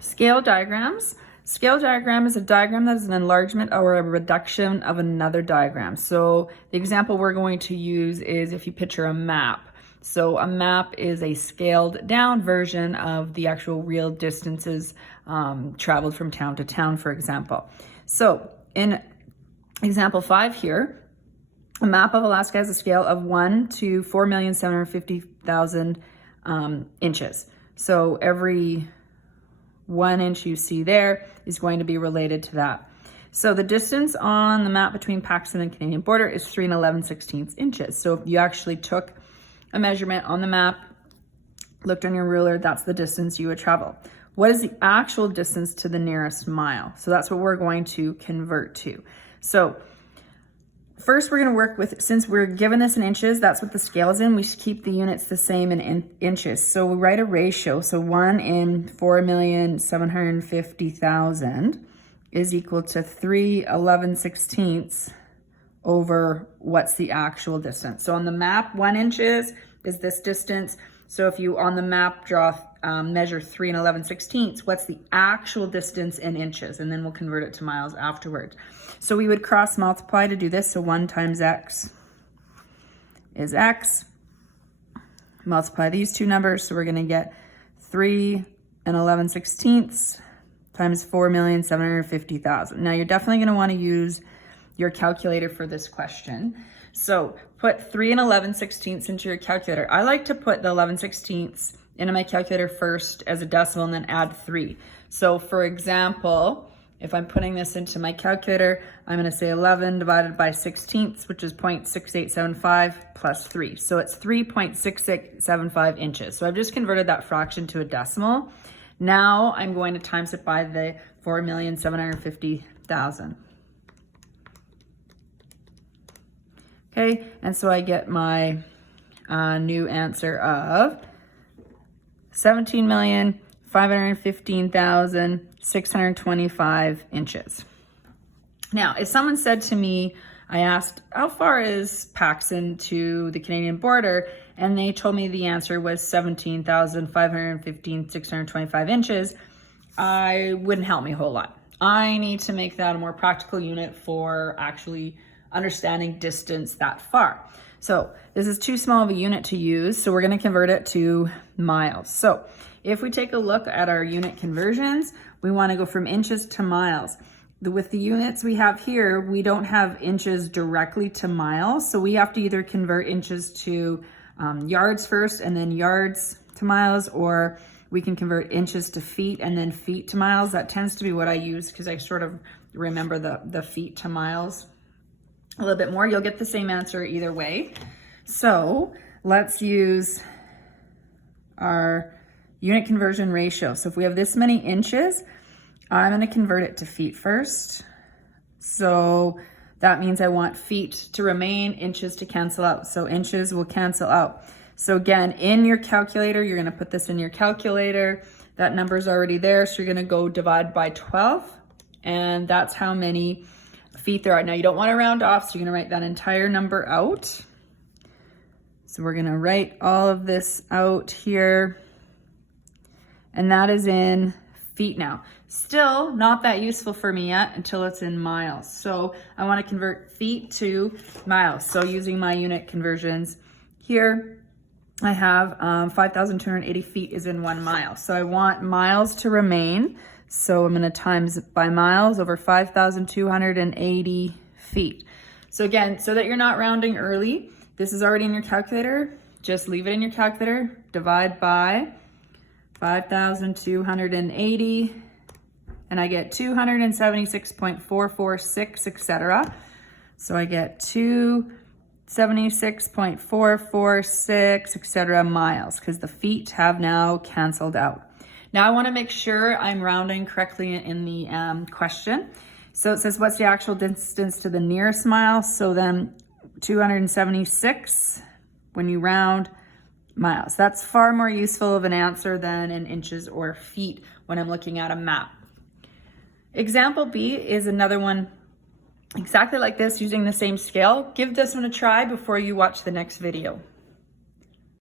Scale diagrams. Scale diagram is a diagram that is an enlargement or a reduction of another diagram. So the example we're going to use is if you picture a map. So a map is a scaled down version of the actual real distances traveled from town to town, for example. So in example 5 here, a map of Alaska has a scale of 1 to 4,750,000 inches. So every 1 inch you see there is going to be related to that. So the distance on the map between Pakistan and Canadian border is 3 11/16 inches. So if you actually took a measurement on the map, looked on your ruler, that's the distance you would travel. What is the actual distance to the nearest mile? So that's what we're going to convert to. So first we're going to work with, since we're given this in inches, that's what the scale is in, we should keep the units the same in inches. So we write a ratio. So 1 in 4,750,000 is equal to 3 11/16 over what's the actual distance. So on the map, 1 inches is this distance. So if you on the map draw, measure 3 11/16, what's the actual distance in inches? And then we'll convert it to miles afterwards. So we would cross multiply to do this. So 1 times x is x. Multiply these two numbers. So we're going to get 3 11/16 times 4,750,000. Now you're definitely going to want to use your calculator for this question. So put 3 11/16 into your calculator. I like to put the 11/16 into my calculator first as a decimal and then add 3. So for example, if I'm putting this into my calculator, I'm going to say 11 divided by 16ths, which is 0.6875 plus 3. So it's 3.6675 inches. So I've just converted that fraction to a decimal. Now I'm going to times it by the 4,750,000. Okay, and so I get my new answer of 17,515,625 inches. Now, if someone said to me, I asked, how far is Pakistan to the Canadian border? And they told me the answer was 17,515,625 inches. I wouldn't help me a whole lot. I need to make that a more practical unit for actually understanding distance that far. So this is too small of a unit to use, so we're going to convert it to miles. So if we take a look at our unit conversions, we want to go from inches to miles. With the units we have here, we don't have inches directly to miles, so we have to either convert inches to yards first and then yards to miles, or we can convert inches to feet and then feet to miles. That tends to be what I use because I sort of remember the feet to miles a little bit more. You'll get the same answer either way. So let's use our unit conversion ratio. So if we have this many inches, I'm going to convert it to feet first. So that means I want feet to remain, inches to cancel out. So inches will cancel out. So again, in your calculator, you're going to put this in your calculator. That number is already there. So you're going to go divide by 12. And that's how many feet there are. Now you don't want to round off, so you're going to write that entire number out. So we're going to write all of this out here. And that is in feet now. Still not that useful for me yet until it's in miles. So I want to convert feet to miles. So using my unit conversions here, I have 5,280 feet is in 1 mile. So I want miles to remain. So I'm going to times by miles over 5,280 feet. So again, so that you're not rounding early, this is already in your calculator. Just leave it in your calculator. Divide by 5,280, and I get 276.446, etc. So I get 276.446, etc. miles, because the feet have now canceled out. Now I want to make sure I'm rounding correctly in the question. So it says, what's the actual distance to the nearest mile? So then 276, when you round, miles. That's far more useful of an answer than in inches or feet when I'm looking at a map. Example B is another one exactly like this, using the same scale. Give this one a try before you watch the next video.